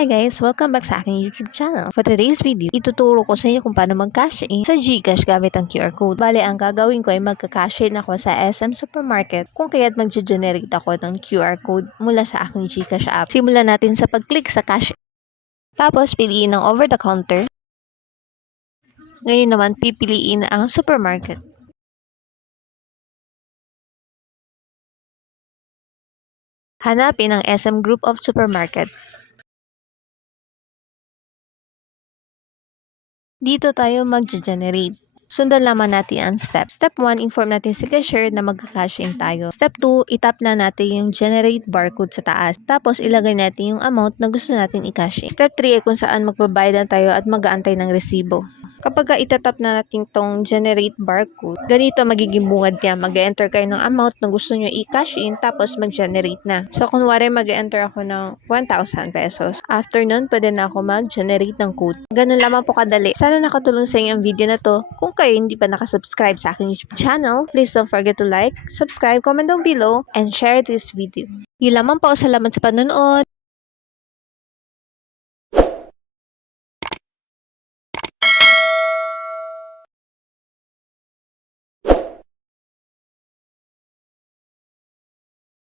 Hi guys! Welcome back sa aking YouTube channel. For today's video, ituturo ko sa inyo kung paano mag-cash in sa GCash gamit ang QR code. Bale, ang gagawin ko ay mag-cash in ako sa SM Supermarket kung kaya't mag-generate ako ng QR code mula sa aking GCash app. Simulan natin sa pag-click sa cash in. Tapos, piliin ang over the counter. Ngayon naman, pipiliin ang supermarket. Hanapin ang SM Group of Supermarkets. Dito tayo mag-generate. Sundan lamang natin ang steps. Step 1, inform natin si cashier na mag-cash in tayo. Step 2, itap na natin yung generate barcode sa taas. Tapos ilagay natin yung amount na gusto natin i-cash in. Step 3 ay kung saan magbabayad na tayo at mag-aantay ng resibo. Kapag itatap na natin tong generate barcode, ganito magiging bungad niya. Mag-enter kayo ng amount na gusto nyo i-cash in tapos mag-generate na. So, kunwari mag-enter ako ng 1,000 pesos. After nun, pwede na ako mag-generate ng code. Ganun lamang po kadali. Sana nakatulong sa inyo ang video na to. Kung kayo hindi pa nakasubscribe sa aking YouTube channel, please don't forget to like, subscribe, comment down below, and share this video. Yun lamang po. Salamat sa panonood.